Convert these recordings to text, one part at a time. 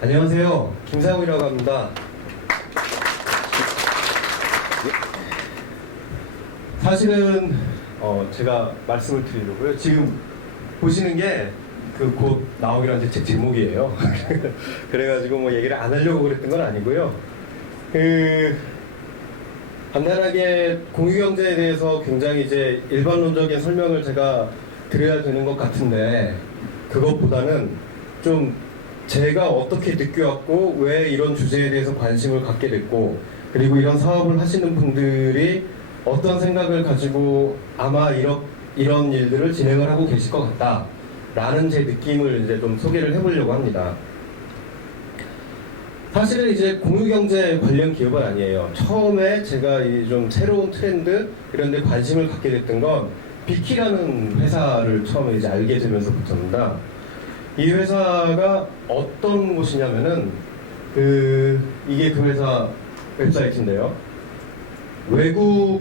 안녕하세요. 김상우이라고 합니다. 사실은 제가 말씀을 드리려고요. 지금 보시는 게 그 곧 나오기로 한 책 제목이에요. 그래가지고 뭐 얘기를 안 하려고 그랬던 건 아니고요. 간단하게 공유경제에 대해서 굉장히 이제 일반론적인 설명을 제가 드려야 되는 것 같은데, 그것보다는 좀 제가 어떻게 느껴왔고 왜 이런 주제에 대해서 관심을 갖게 됐고, 그리고 이런 사업을 하시는 분들이 어떤 생각을 가지고 아마 이런 일들을 진행을 하고 계실 것 같다 라는 제 느낌을 이제 좀 소개를 해보려고 합니다. 사실은 이제 공유경제 관련 기업은 아니에요. 처음에 제가 이 좀 새로운 트렌드 이런 데 관심을 갖게 됐던 건 비키라는 회사를 처음에 이제 알게 되면서부터입니다. 이 회사가 어떤 곳이냐면은 이게 그 회사 웹사이트인데요. 외국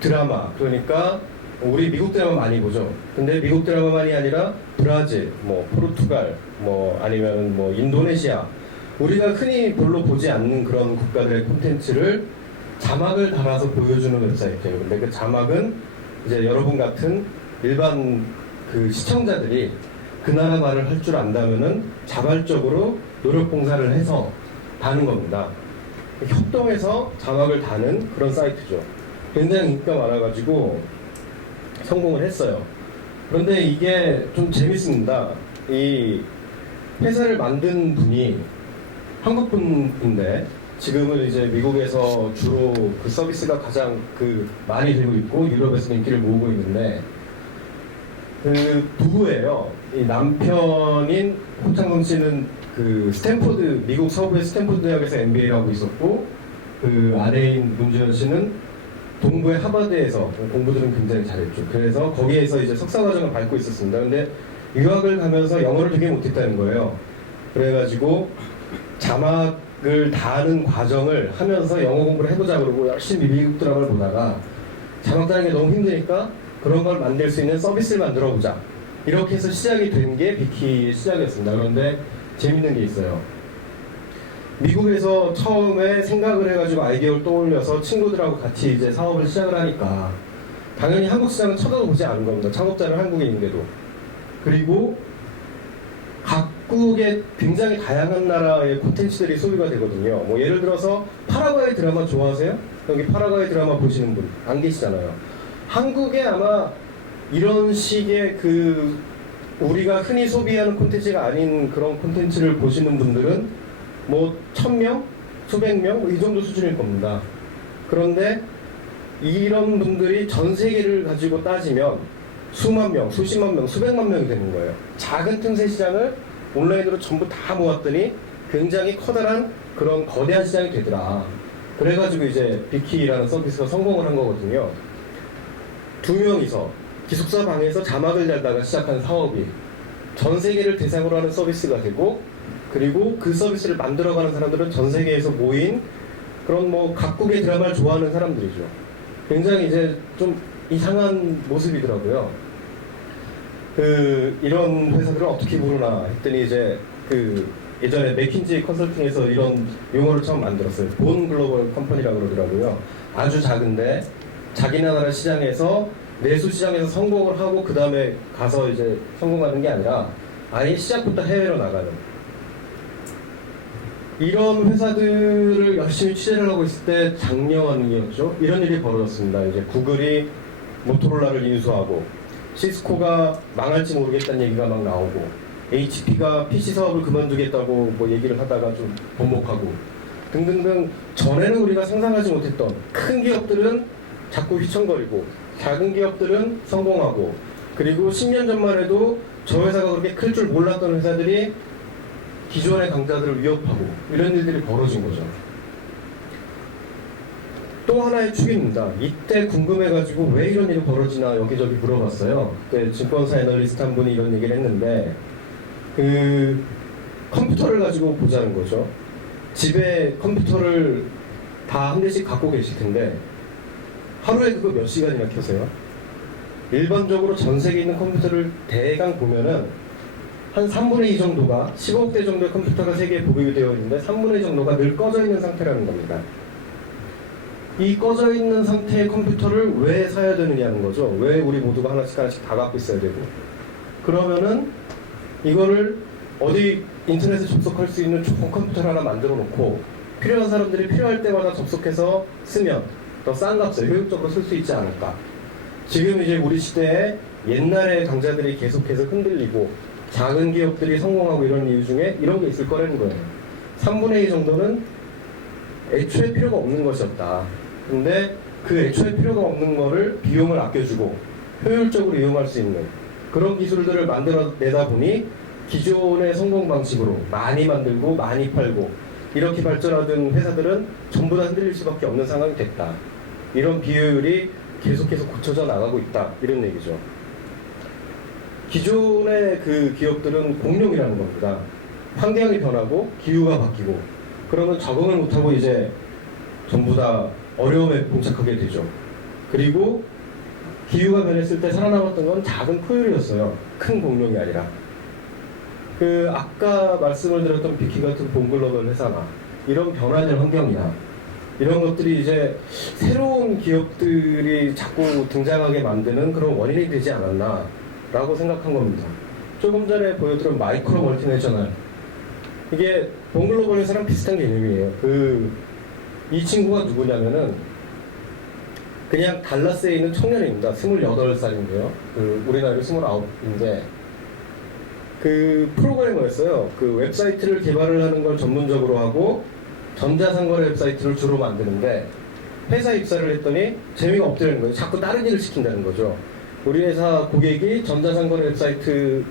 드라마, 그러니까 우리 미국 드라마 많이 보죠. 근데 미국 드라마만이 아니라 브라질, 뭐 포르투갈, 뭐 아니면 뭐 인도네시아, 우리가 흔히 별로 보지 않는 그런 국가들의 콘텐츠를 자막을 달아서 보여주는 웹사이트예요. 근데 그 자막은 이제 여러분 같은 일반 그 시청자들이 그 나라 말을 할 줄 안다면은 자발적으로 노력 봉사를 해서 다는 겁니다. 협동해서 자막을 다는 그런 사이트죠. 굉장히 인기가 많아가지고 성공을 했어요. 그런데 이게 좀 재밌습니다. 이 회사를 만든 분이 한국 분인데, 지금은 이제 미국에서 주로 그 서비스가 가장 많이 되고 있고 유럽에서 인기를 모으고 있는데, 그 부부예요. 이 남편인 홍창성 씨는 그 스탠포드, 미국 서부의 스탠포드 대학에서 MBA를 하고 있었고, 그 아내인 문주현 씨는 동부의 하버드에서 공부들은 굉장히 잘했죠. 그래서 거기에서 이제 석사 과정을 밟고 있었습니다. 근데 유학을 가면서 영어를 되게 못했다는 거예요. 그래가지고 자막을 다하는 과정을 하면서 영어 공부를 해보자 그러고 열심히 미국 드라마를 보다가 자막 다는 게 너무 힘드니까 그런 걸 만들 수 있는 서비스를 만들어 보자, 이렇게 해서 시작이 된 게 비키 시작이었습니다. 그런데 재밌는 게 있어요. 미국에서 처음에 생각을 해가지고 아이디어를 떠올려서 친구들하고 같이 이제 사업을 시작을 하니까 당연히 한국 시장은 쳐다보지 않은 겁니다. 창업자는 한국인인데도. 그리고 각국의 굉장히 다양한 나라의 콘텐츠들이 소비가 되거든요. 뭐 예를 들어서 파라과이 드라마 좋아하세요? 여기 파라과이 드라마 보시는 분 안 계시잖아요. 한국에 아마 이런 식의 우리가 흔히 소비하는 콘텐츠가 아닌 그런 콘텐츠를 보시는 분들은 뭐 1000명? 수백 명? 이 정도 수준일 겁니다. 그런데 이런 분들이 전 세계를 가지고 따지면 수만 명, 수십만 명, 수백만 명이 되는 거예요. 작은 틈새 시장을 온라인으로 전부 다 모았더니 굉장히 커다란 그런 거대한 시장이 되더라. 그래가지고 이제 비키라는 서비스가 성공을 한 거거든요. 두 명이서 기숙사 방에서 자막을 달다가 시작한 사업이 전 세계를 대상으로 하는 서비스가 되고, 그리고 그 서비스를 만들어가는 사람들은 전 세계에서 모인 그런 뭐 각국의 드라마를 좋아하는 사람들이죠. 굉장히 이제 좀 이상한 모습이더라고요. 이런 회사들을 어떻게 부르나 했더니 이제 예전에 맥킨지 컨설팅에서 이런 용어를 처음 만들었어요. 본 글로벌 컴퍼니라고 그러더라고요. 아주 작은데 자기 나라 시장에서 내수 시장에서 성공을 하고 그 다음에 가서 이제 성공하는 게 아니라 아예 시작부터 해외로 나가는 이런 회사들을 열심히 취재를 하고 있을 때 작년이었죠. 이런 일이 벌어졌습니다. 이제 구글이 모토로라를 인수하고, 시스코가 망할지 모르겠다는 얘기가 막 나오고, HP가 PC 사업을 그만두겠다고 뭐 얘기를 하다가 좀 번복하고 등등등, 전에는 우리가 상상하지 못했던 큰 기업들은 자꾸 휘청거리고 작은 기업들은 성공하고, 그리고 10년 전만 해도 저 회사가 그렇게 클 줄 몰랐던 회사들이 기존의 강자들을 위협하고, 이런 일들이 벌어진 거죠. 또 하나의 축입니다. 이때 궁금해가지고 왜 이런 일이 벌어지나 여기저기 물어봤어요. 그때 증권사 애널리스트 한 분이 이런 얘기를 했는데, 컴퓨터를 가지고 보자는 거죠. 집에 컴퓨터를 다 한 대씩 갖고 계실 텐데 하루에 그거 몇 시간이나 켜세요? 일반적으로 전 세계에 있는 컴퓨터를 대강 보면은 한 3분의 2 정도가 15억대 정도의 컴퓨터가 세계에 보급이 되어 있는데 3분의 2 정도가 늘 꺼져 있는 상태라는 겁니다. 이 꺼져 있는 상태의 컴퓨터를 왜 사야 되느냐는 거죠. 왜 우리 모두가 하나씩 하나씩 다 갖고 있어야 되고. 그러면은 이거를 어디 인터넷에 접속할 수 있는 좋은 컴퓨터를 하나 만들어 놓고 필요한 사람들이 필요할 때마다 접속해서 쓰면 더 싼 값에 효율적으로 쓸 수 있지 않을까. 지금 이제 우리 시대에 옛날의 강자들이 계속해서 흔들리고 작은 기업들이 성공하고 이런 이유 중에 이런 게 있을 거라는 거예요. 3분의 2 정도는 애초에 필요가 없는 것이었다. 근데 그 애초에 필요가 없는 거를 비용을 아껴주고 효율적으로 이용할 수 있는 그런 기술들을 만들어내다 보니 기존의 성공 방식으로 많이 만들고 많이 팔고 이렇게 발전하던 회사들은 전부 다 흔들릴 수밖에 없는 상황이 됐다. 이런 비효율이 계속해서 고쳐져 나가고 있다. 이런 얘기죠. 기존의 그 기업들은 공룡이라는 겁니다. 환경이 변하고 기후가 바뀌고 그러면 적응을 못하고 이제 전부 다 어려움에 봉착하게 되죠. 그리고 기후가 변했을 때 살아남았던 건 작은 포유류였어요. 큰 공룡이 아니라. 그 아까 말씀을 드렸던 비키 같은 본글로벌 회사나 이런 변화된 환경이나 이런 것들이 이제 새로운 기업들이 자꾸 등장하게 만드는 그런 원인이 되지 않았나 라고 생각한 겁니다. 조금 전에 보여드린 마이크로 멀티내셔널, 이게 본글로벌 회사랑 비슷한 개념이에요. 이 친구가 누구냐면은 그냥 달라스에 있는 청년입니다. 28살인데요. 우리 나이로 29인데 그 프로그래머였어요. 그 웹사이트를 개발을 하는 걸 전문적으로 하고 전자상거래 웹사이트를 주로 만드는데 회사 입사를 했더니 재미가 없다는 거예요. 자꾸 다른 일을 시킨다는 거죠. 우리 회사 고객이 전자상거래 웹사이트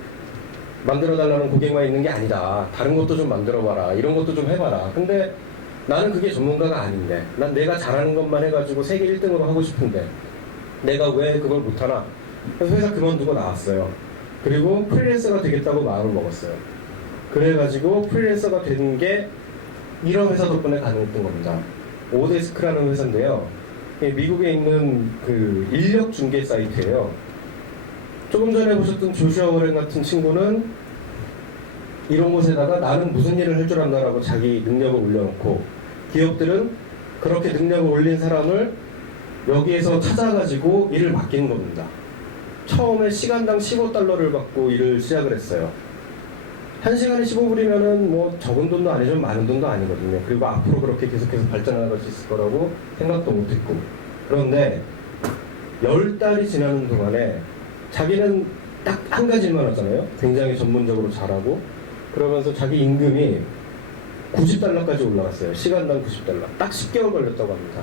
만들어달라는 고객만 있는 게 아니다. 다른 것도 좀 만들어봐라. 이런 것도 좀 해봐라. 근데 나는 그게 전문가가 아닌데 난 내가 잘하는 것만 해가지고 세계 1등으로 하고 싶은데 내가 왜 그걸 못하나. 그래서 회사 그만두고 나왔어요. 그리고 프리랜서가 되겠다고 마음을 먹었어요. 그래가지고 프리랜서가 된 게 이런 회사 덕분에 가능했던 겁니다. 오데스크라는 회사인데요. 미국에 있는 그 인력 중개 사이트예요. 조금 전에 보셨던 조슈아 워렌 같은 친구는 이런 곳에다가 나는 무슨 일을 할 줄 안다라고 자기 능력을 올려놓고 기업들은 그렇게 능력을 올린 사람을 여기에서 찾아가지고 일을 맡기는 겁니다. 처음에 시간당 15달러를 받고 일을 시작을 했어요. 1시간에 15불이면은 뭐 적은 돈도 아니죠. 많은 돈도 아니거든요. 그리고 앞으로 그렇게 계속해서 발전해 나갈 수 있을 거라고 생각도 못했고. 그런데 10달이 지나는 동안에 자기는 딱 한 가지 일만 하잖아요. 굉장히 전문적으로 잘하고 그러면서 자기 임금이 90달러까지 올라갔어요. 시간당 90달러. 딱 10개월 걸렸다고 합니다.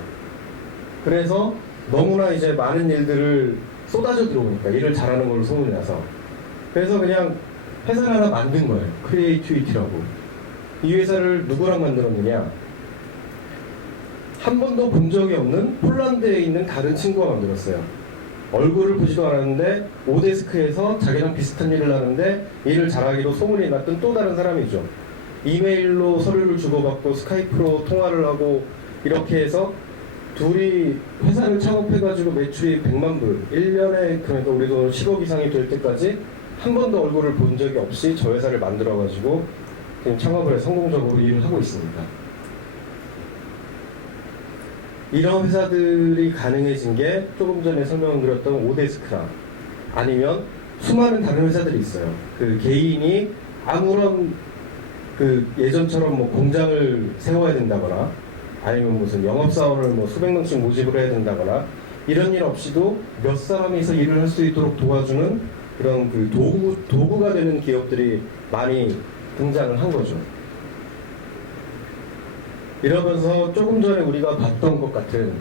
그래서 너무나 이제 많은 일들을 쏟아져 들어오니까 일을 잘하는 걸로 소문이 나서 그래서 그냥 회사를 하나 만든 거예요. 크리에이티비티라고. 이 회사를 누구랑 만들었느냐? 한 번도 본 적이 없는 폴란드에 있는 다른 친구가 만들었어요. 얼굴을 보지도 않았는데 오데스크에서 자기랑 비슷한 일을 하는데 일을 잘하기로 소문이 났던 또 다른 사람이죠. 이메일로 서류를 주고받고 스카이프로 통화를 하고 이렇게 해서 둘이 회사를 창업해가지고 매출이 100만 불, 1년에 그러니까 우리 돈 10억 이상이 될 때까지 한 번도 얼굴을 본 적이 없이 저 회사를 만들어가지고 지금 창업을 해 성공적으로 일을 하고 있습니다. 이런 회사들이 가능해진 게 조금 전에 설명드렸던 오데스크나 아니면 수많은 다른 회사들이 있어요. 그 개인이 아무런 그 예전처럼 뭐 공장을 세워야 된다거나 아니면 무슨 영업사원을 뭐 수백 명씩 모집을 해야 된다거나 이런 일 없이도 몇 사람이서 일을 할 수 있도록 도와주는 그런 그 도구가 되는 기업들이 많이 등장을 한 거죠. 이러면서 조금 전에 우리가 봤던 것 같은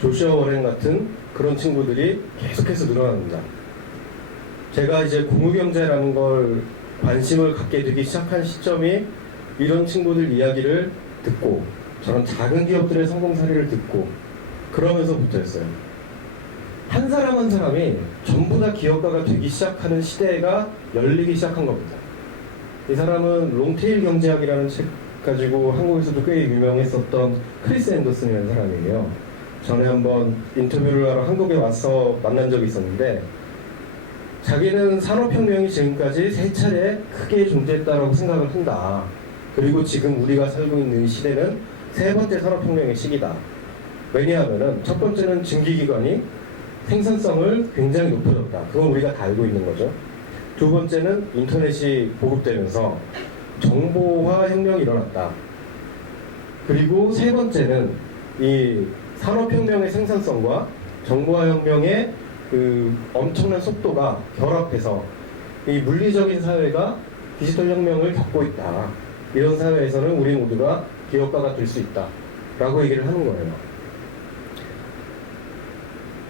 조슈아 워렌 같은 그런 친구들이 계속해서 늘어납니다. 제가 이제 공유경제라는 걸 관심을 갖게 되기 시작한 시점이 이런 친구들 이야기를 듣고 저런 작은 기업들의 성공 사례를 듣고 그러면서부터였어요. 한 사람 한 사람이 전부 다 기업가가 되기 시작하는 시대가 열리기 시작한 겁니다. 이 사람은 롱테일 경제학이라는 책 가지고 한국에서도 꽤 유명했었던 크리스 앤더슨이라는 사람이에요. 전에 한번 인터뷰를 하러 한국에 와서 만난 적이 있었는데 자기는 산업혁명이 지금까지 세 차례 크게 존재했다고 생각을 한다. 그리고 지금 우리가 살고 있는 시대는 세 번째 산업혁명의 시기다. 왜냐하면은 첫 번째는 증기기관이 생산성을 굉장히 높여줬다. 그건 우리가 다 알고 있는 거죠. 두 번째는 인터넷이 보급되면서 정보화 혁명이 일어났다. 그리고 세 번째는 이 산업혁명의 생산성과 정보화 혁명의 그 엄청난 속도가 결합해서 이 물리적인 사회가 디지털 혁명을 겪고 있다. 이런 사회에서는 우리 모두가 기업가가 될 수 있다. 라고 얘기를 하는 거예요.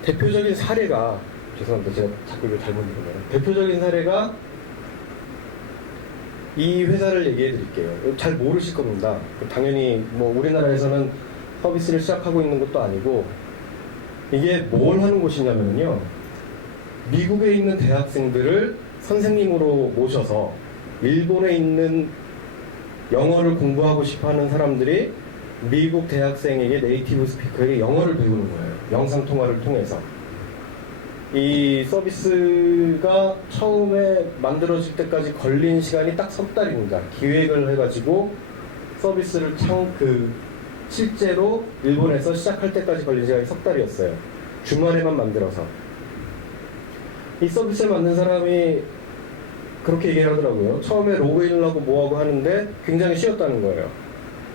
대표적인 사례가, 죄송합니다. 제가 자꾸 이걸 잘못 읽었네요. 대표적인 사례가 이 회사를 얘기해 드릴게요. 잘 모르실 겁니다. 당연히 뭐 우리나라에서는 서비스를 시작하고 있는 것도 아니고, 이게 뭘 하는 곳이냐면요, 미국에 있는 대학생들을 선생님으로 모셔서 일본에 있는 영어를 공부하고 싶어하는 사람들이 미국 대학생에게, 네이티브 스피커에게 영어를 배우는 거예요. 영상통화를 통해서. 이 서비스가 처음에 만들어질 때까지 걸린 시간이 딱 석 달입니다. 기획을 해가지고 서비스를 실제로 일본에서 시작할 때까지 걸린 시간이 석 달이었어요. 주말에만 만들어서. 이 서비스를 만든 사람이 그렇게 얘기를 하더라고요. 처음에 로그인을 하고 뭐하고 하는데 굉장히 쉬웠다는 거예요.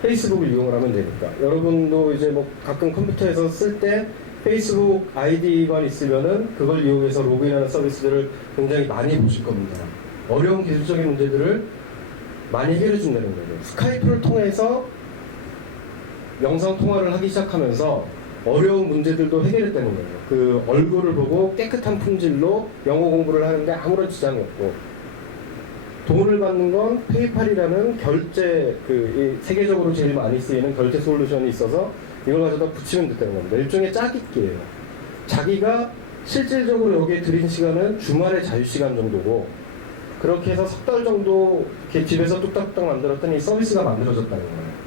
페이스북을 이용을 하면 되니까. 여러분도 이제 뭐 가끔 컴퓨터에서 쓸 때 페이스북 아이디만 있으면은 그걸 이용해서 로그인하는 서비스들을 굉장히 많이 보실 겁니다. 어려운 기술적인 문제들을 많이 해결해 준다는 거죠. 스카이프를 통해서 영상 통화를 하기 시작하면서 어려운 문제들도 해결했다는 거예요. 그 얼굴을 보고 깨끗한 품질로 영어 공부를 하는데 아무런 지장이 없고, 돈을 받는 건 페이팔이라는 결제, 세계적으로 제일 많이 쓰이는 결제 솔루션이 있어서 이걸 가져다 붙이면 됐다는 겁니다. 일종의 짜깁기예요. 자기가 실질적으로 여기에 들인 시간은 주말의 자유시간 정도고, 그렇게 해서 석 달 정도 이렇게 집에서 뚝딱뚝딱 만들었더니 서비스가 만들어졌다는 거예요.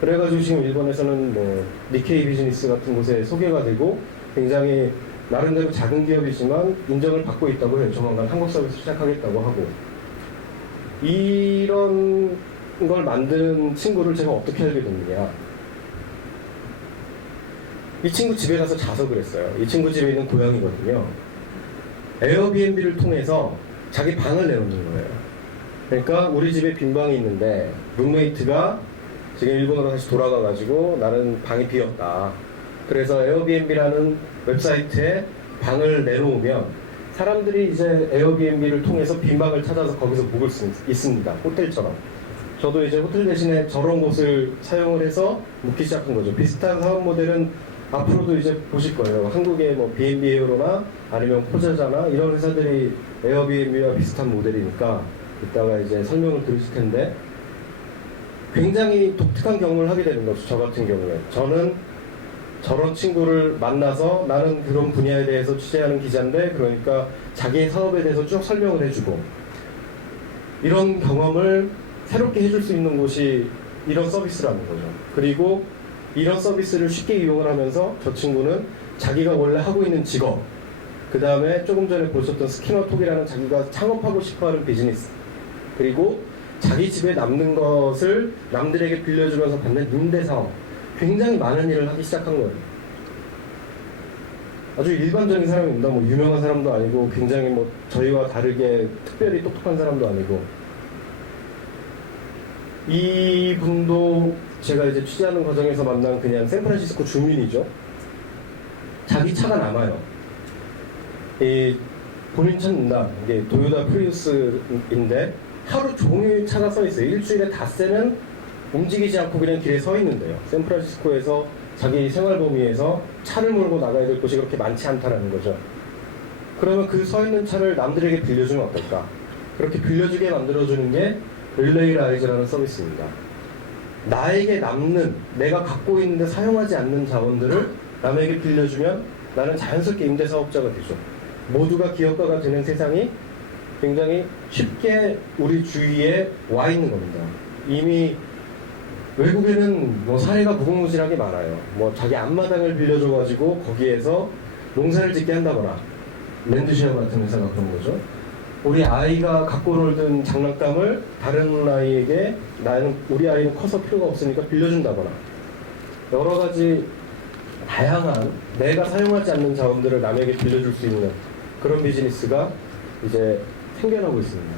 그래가지고 지금 일본에서는 뭐 니케이 비즈니스 같은 곳에 소개가 되고 굉장히 나름대로 작은 기업이지만 인정을 받고 있다고 해요. 조만간 한국 서비스 시작하겠다고 하고. 이런 걸 만든 친구를 제가 어떻게 알게 됐느냐. 이 친구 집에 가서 자석을 했어요. 이 친구 집에 있는 고양이거든요. 에어비앤비를 통해서 자기 방을 내놓는 거예요. 그러니까 우리 집에 빈 방이 있는데 룸메이트가 지금 일본으로 다시 돌아가가지고 나는 방이 비었다. 그래서 에어비앤비라는 웹사이트에 방을 내놓으면 사람들이 이제 에어비앤비를 통해서 빈 방을 찾아서 거기서 묵을 수 있습니다. 호텔처럼. 저도 이제 호텔 대신에 저런 곳을 사용을 해서 묵기 시작한 거죠. 비슷한 사업 모델은 앞으로도 이제 보실 거예요. 한국의 뭐 B&B 에어로나 아니면 포자자나 이런 회사들이 에어비앤비와 비슷한 모델이니까 이따가 이제 설명을 드릴 텐데, 굉장히 독특한 경험을 하게 되는 거죠. 저 같은 경우에. 저는 저런 친구를 만나서 나는 그런 분야에 대해서 취재하는 기자인데, 그러니까 자기의 사업에 대해서 쭉 설명을 해주고, 이런 경험을 새롭게 해줄 수 있는 곳이 이런 서비스라는 거죠. 그리고 이런 서비스를 쉽게 이용을 하면서 저 친구는 자기가 원래 하고 있는 직업, 그 다음에 조금 전에 보셨던 스키너톡이라는 자기가 창업하고 싶어하는 비즈니스, 그리고 자기 집에 남는 것을 남들에게 빌려주면서 받는 임대사업, 굉장히 많은 일을 하기 시작한 거예요. 아주 일반적인 사람입니다. 뭐 유명한 사람도 아니고 굉장히 뭐 저희와 다르게 특별히 똑똑한 사람도 아니고. 이분도 제가 이제 취재하는 과정에서 만난 그냥 샌프란시스코 주민이죠. 자기 차가 남아요. 이 본인 차입니다. 이게 도요타 프리우스인데 하루 종일 차가 서 있어요. 일주일에 닷새는 움직이지 않고 그냥 길에 서 있는데요. 샌프란시스코에서 자기 생활 범위에서 차를 몰고 나가야 될 곳이 그렇게 많지 않다는 거죠. 그러면 그 서 있는 차를 남들에게 빌려주면 어떨까? 그렇게 빌려주게 만들어주는 게 릴레이 라이즈라는 서비스입니다. 나에게 남는, 내가 갖고 있는데 사용하지 않는 자원들을 남에게 빌려주면 나는 자연스럽게 임대사업자가 되죠. 모두가 기업가가 되는 세상이 굉장히 쉽게 우리 주위에 와 있는 겁니다. 이미 외국에는 뭐 사례가 무궁무진하게 많아요. 뭐 자기 앞마당을 빌려줘가지고 거기에서 농사를 짓게 한다거나, 랜드쉐어 같은 회사가 그런 거죠. 우리 아이가 갖고 놀던 장난감을 다른 아이에게 우리 아이는 커서 필요가 없으니까 빌려준다거나 여러 가지 다양한 내가 사용하지 않는 자원들을 남에게 빌려줄 수 있는 그런 비즈니스가 이제 생겨나고 있습니다.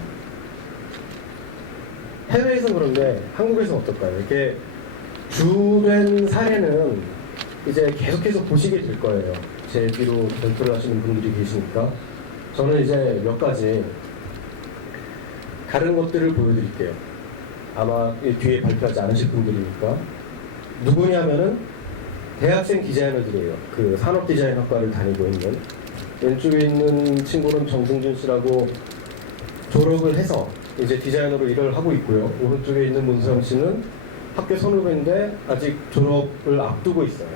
해외에서 그런데 한국에서 어떨까요? 이렇게 주된 사례는 이제 계속해서 보시게 될 거예요. 제 뒤로 발표를 하시는 분들이 계시니까 저는 이제 몇 가지 다른 것들을 보여드릴게요. 아마 뒤에 발표하지 않으실 분들이니까. 누구냐면은 대학생 디자이너들이에요. 그 산업 디자인 학과를 다니고 있는. 왼쪽에 있는 친구는 정승준 씨라고 졸업을 해서 이제 디자이너로 일을 하고 있고요. 오른쪽에 있는 문서영 씨는 학교 선후배인데 아직 졸업을 앞두고 있어요.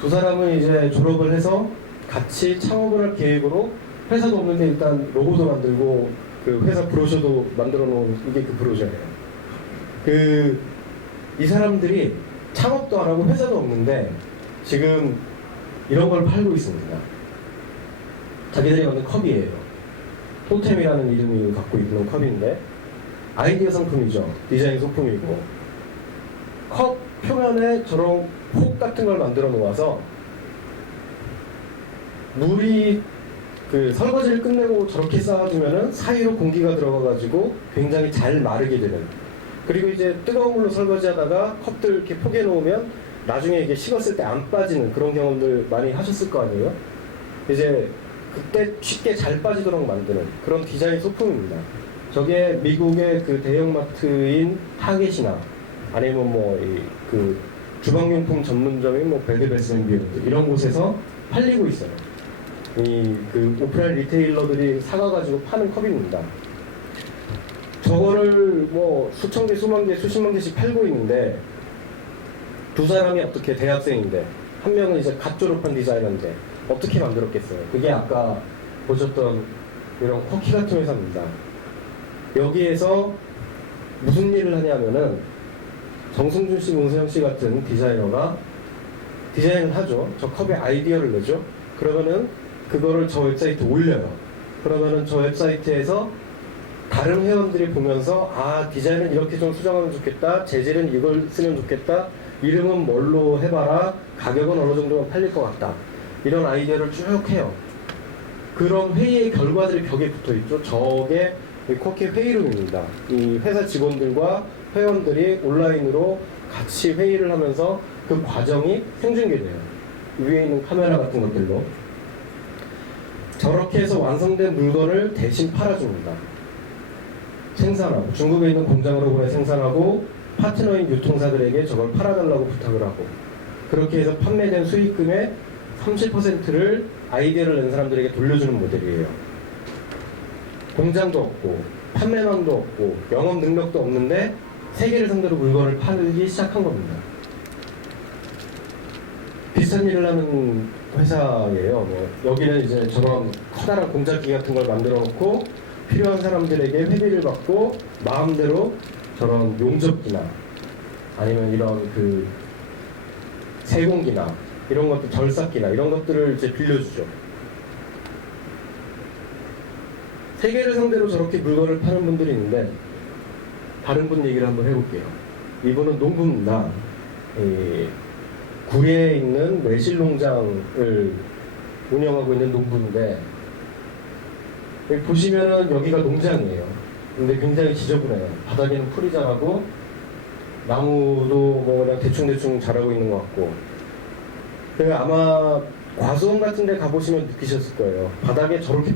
두 사람은 이제 졸업을 해서 같이 창업을 할 계획으로 회사도 없는데 일단 로고도 만들고 그 회사 브로셔도 만들어 놓은 이게 그 브로셔예요. 이 사람들이 창업도 안 하고 회사도 없는데 지금 이런 걸 팔고 있습니다. 자기들이 만든 컵이에요. 토템이라는 이름을 갖고 있는 컵인데 아이디어 상품이죠. 디자인 소품이고 컵 표면에 저런 폭 같은 걸 만들어 놓아서 물이 그 설거지를 끝내고 저렇게 쌓아주면은 사이로 공기가 들어가가지고 굉장히 잘 마르게 되는. 그리고 이제 뜨거운 물로 설거지하다가 컵들 이렇게 포개 놓으면 나중에 이게 식었을 때 안 빠지는 그런 경험들 많이 하셨을 거 아니에요? 이제 그때 쉽게 잘 빠지도록 만드는 그런 디자인 소품입니다. 저게 미국의 그 대형마트인 타겟이나 아니면 뭐 그 주방용품 전문점인 뭐 베드 베스 앤 비욘드 이런 곳에서 팔리고 있어요. 그 오프라인 리테일러들이 사가가지고 파는 컵입니다. 저거를 뭐 수천 개, 수만 개, 수십만 개씩 팔고 있는데 두 사람이 어떻게 대학생인데 한 명은 이제 갓 졸업한 디자이너인데 어떻게 만들었겠어요? 그게 아까 보셨던 이런 커키 같은 회사입니다. 여기에서 무슨 일을 하냐면은 정승준 씨, 문세영 씨 같은 디자이너가 디자인을 하죠. 저 컵에 아이디어를 내죠. 그러면은 그거를 저 웹사이트에 올려요. 그러면은 저 웹사이트에서 다른 회원들이 보면서 아 디자인은 이렇게 좀 수정하면 좋겠다. 재질은 이걸 쓰면 좋겠다. 이름은 뭘로 해봐라. 가격은 어느 정도면 팔릴 것 같다. 이런 아이디어를 쭉 해요. 그런 회의의 결과들이 벽에 붙어있죠. 저게 코키 회의룸입니다. 이 회사 직원들과 회원들이 온라인으로 같이 회의를 하면서 그 과정이 생중계돼요. 위에 있는 카메라 같은 것들로. 저렇게 해서 완성된 물건을 대신 팔아줍니다. 생산하고 중국에 있는 공장으로 보내 생산하고 파트너인 유통사들에게 저걸 팔아달라고 부탁을 하고 그렇게 해서 판매된 수익금의 30%를 아이디어를 낸 사람들에게 돌려주는 모델이에요. 공장도 없고 판매망도 없고 영업 능력도 없는데 세계를 상대로 물건을 팔기 시작한 겁니다. 비슷한 일을 하는 회사예요. 뭐 여기는 이제 저런 커다란 공작기 같은 걸 만들어 놓고 필요한 사람들에게 회비를 받고 마음대로 저런 용접기나 아니면 이런 그 세공기나 이런 것들 절삭기나 이런 것들을 이제 빌려주죠. 세계를 상대로 저렇게 물건을 파는 분들이 있는데 다른 분 얘기를 한번 해볼게요. 이분은 농부입니다. 구리에 있는 매실농장을 운영하고 있는 농부인데 여기 보시면은 여기가 농장이에요. 근데 굉장히 지저분해요. 바닥에는 풀이 자라고 나무도 뭐 그냥 대충대충 자라고 있는 것 같고 아마 과수원 같은 데 가보시면 느끼셨을 거예요. 바닥에 저렇게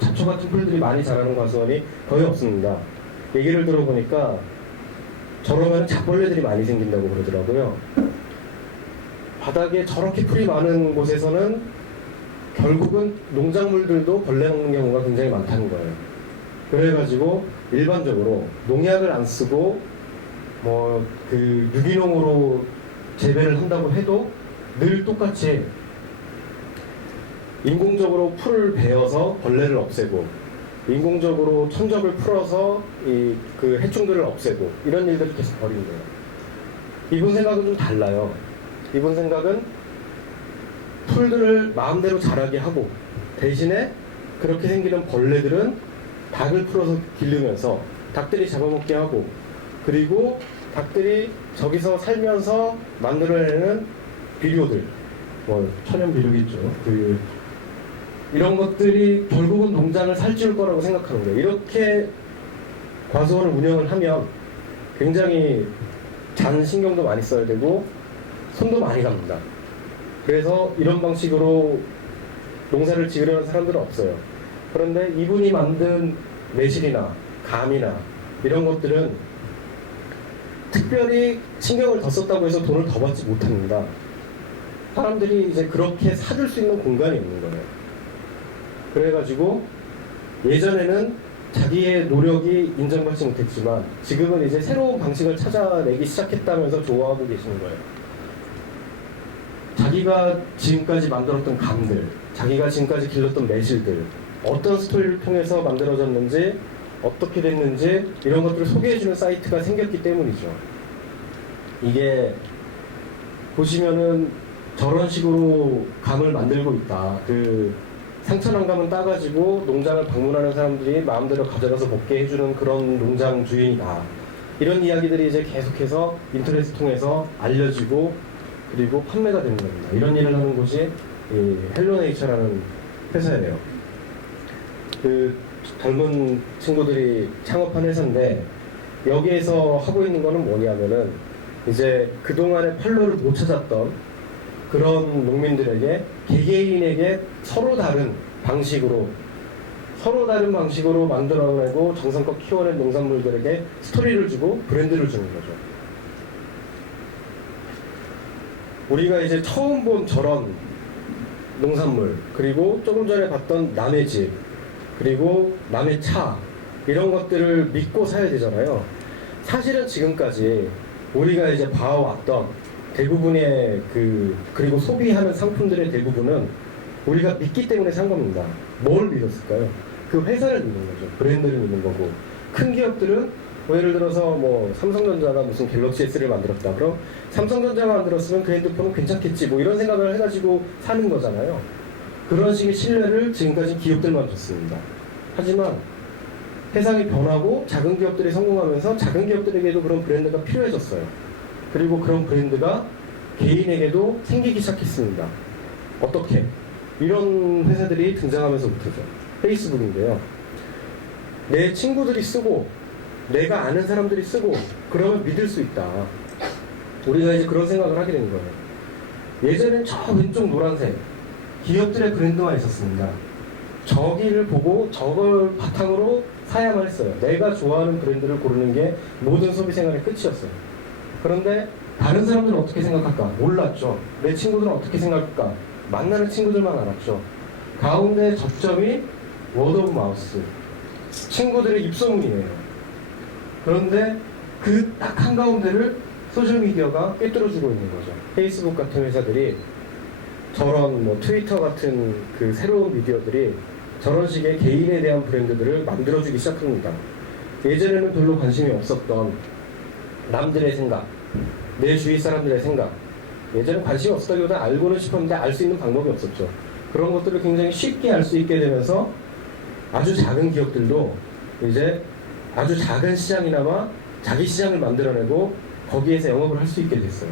잡초 같은 풀들이 많이 자라는 과수원이 거의 없습니다. 얘기를 들어보니까 저러면 잡벌레들이 많이 생긴다고 그러더라고요. 바닥에 저렇게 풀이 많은 곳에서는 결국은 농작물들도 벌레 먹는 경우가 굉장히 많다는 거예요. 그래가지고 일반적으로 농약을 안 쓰고 뭐 그 유기농으로 재배를 한다고 해도 늘 똑같이 인공적으로 풀을 베어서 벌레를 없애고 인공적으로 천적을 풀어서 그 해충들을 없애고 이런 일들을 계속 벌인대요. 이분 생각은 좀 달라요. 이분 생각은 풀들을 마음대로 자라게 하고 대신에 그렇게 생기는 벌레들은 닭을 풀어서 기르면서 닭들이 잡아먹게 하고, 그리고 닭들이 저기서 살면서 만들어내는 비료들, 뭐 천연 비료겠죠. 이런 것들이 결국은 농장을 살찌울 거라고 생각하는 거예요. 이렇게 과수원을 운영을 하면 굉장히 잔 신경도 많이 써야 되고 손도 많이 갑니다. 그래서 이런 방식으로 농사를 지으려는 사람들은 없어요. 그런데 이분이 만든 매실이나 감이나 이런 것들은 특별히 신경을 더 썼다고 해서 돈을 더 받지 못합니다. 사람들이 이제 그렇게 사줄 수 있는 공간이 있는 거예요. 그래가지고 예전에는 자기의 노력이 인정받지 못했지만 지금은 이제 새로운 방식을 찾아내기 시작했다면서 좋아하고 계시는 거예요. 자기가 지금까지 만들었던 감들, 자기가 지금까지 길렀던 매실들, 어떤 스토리를 통해서 만들어졌는지, 어떻게 됐는지 이런 것들을 소개해주는 사이트가 생겼기 때문이죠. 이게 보시면은 저런 식으로 감을 만들고 있다. 상천한 감은 따가지고 농장을 방문하는 사람들이 마음대로 가져가서 먹게 해주는 그런 농장 주인이다. 이런 이야기들이 이제 계속해서 인터넷을 통해서 알려지고 그리고 판매가 되는 겁니다. 이런 일을 하는 곳이 이 헬로네이처라는 회사예요. 젊은 친구들이 창업한 회사인데 여기에서 하고 있는 거는 뭐냐면은 이제 그동안에 팔로를 못 찾았던 그런 농민들에게 개개인에게 서로 다른 방식으로 만들어내고 정성껏 키워낸 농산물들에게 스토리를 주고 브랜드를 주는 거죠. 우리가 이제 처음 본 저런 농산물, 그리고 조금 전에 봤던 남의 집, 그리고 남의 차, 이런 것들을 믿고 사야 되잖아요. 사실은 지금까지 우리가 이제 봐왔던 대부분의 그리고 소비하는 상품들의 대부분은 우리가 믿기 때문에 산 겁니다. 뭘 믿었을까요? 그 회사를 믿는 거죠. 브랜드를 믿는 거고. 큰 기업들은 뭐 예를 들어서 뭐 삼성전자가 무슨 갤럭시 S를 만들었다. 그럼 삼성전자가 만들었으면 그 핸드폰은 괜찮겠지. 뭐 이런 생각을 해가지고 사는 거잖아요. 그런 식의 신뢰를 지금까지 기업들만 줬습니다. 하지만 세상이 변하고 작은 기업들이 성공하면서 작은 기업들에게도 그런 브랜드가 필요해졌어요. 그리고 그런 브랜드가 개인에게도 생기기 시작했습니다. 어떻게? 이런 회사들이 등장하면서부터죠. 페이스북인데요. 내 친구들이 쓰고 내가 아는 사람들이 쓰고 그러면 믿을 수 있다. 우리가 이제 그런 생각을 하게 된 거예요. 예전엔 저 왼쪽 노란색 기업들의 브랜드만 있었습니다. 저기를 보고 저걸 바탕으로 사야만 했어요. 내가 좋아하는 브랜드를 고르는 게 모든 소비 생활의 끝이었어요. 그런데 다른 사람들은 어떻게 생각할까? 몰랐죠. 내 친구들은 어떻게 생각할까? 만나는 친구들만 알았죠. 가운데 접점이 워드 오브 마우스, 친구들의 입소문이에요. 그런데 그 딱 한가운데를 소셜미디어가 꿰뚫어주고 있는 거죠. 페이스북 같은 회사들이, 저런 뭐 트위터 같은 그 새로운 미디어들이 저런 식의 개인에 대한 브랜드들을 만들어주기 시작합니다. 예전에는 별로 관심이 없었던 남들의 생각, 내 주위 사람들의 생각, 예전에 관심이 없었다기보다 알고는 싶었는데 알 수 있는 방법이 없었죠. 그런 것들을 굉장히 쉽게 알 수 있게 되면서 아주 작은 기업들도 이제 아주 작은 시장이나마 자기 시장을 만들어내고 거기에서 영업을 할 수 있게 됐어요.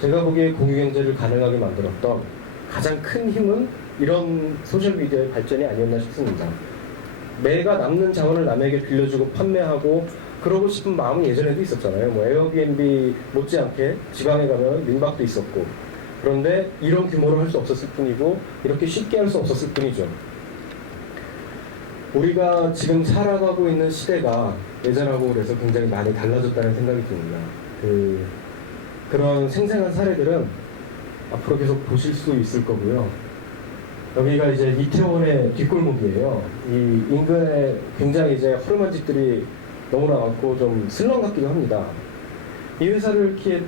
제가 보기에 공유경제를 가능하게 만들었던 가장 큰 힘은 이런 소셜미디어의 발전이 아니었나 싶습니다. 내가 남는 자원을 남에게 빌려주고 판매하고 그러고 싶은 마음은 예전에도 있었잖아요. 뭐 에어비앤비 못지않게 지방에 가면 민박도 있었고, 그런데 이런 규모로 할 수 없었을 뿐이고 이렇게 쉽게 할 수 없었을 뿐이죠. 우리가 지금 살아가고 있는 시대가 예전하고 그래서 굉장히 많이 달라졌다는 생각이 듭니다. 그런 생생한 사례들은 앞으로 계속 보실 수 있을 거고요. 여기가 이제 이태원의 뒷골목이에요. 이 인근에 굉장히 이제 허름한 집들이 너무나 많고 좀 슬럼 같기도 합니다. 이 회사를 이렇게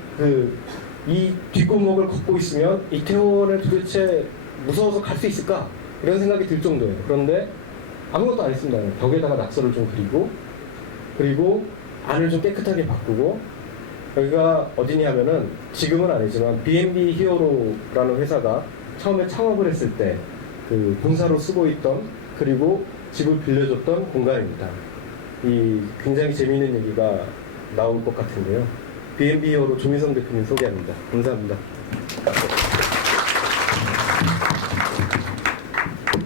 이 뒷골목을 걷고 있으면 이태원에 도대체 무서워서 갈 수 있을까? 이런 생각이 들 정도예요. 그런데 아무것도 안 했습니다. 벽에다가 낙서를 좀 그리고 안을 좀 깨끗하게 바꾸고, 여기가 어디냐 하면은 지금은 아니지만 B&B 히어로라는 회사가 처음에 창업을 했을 때 그 본사로 쓰고 있던 그리고 집을 빌려줬던 공간입니다. 이 굉장히 재미있는 얘기가 나올 것 같은데요. B&B 히어로 조미성 대표님 소개합니다. 감사합니다.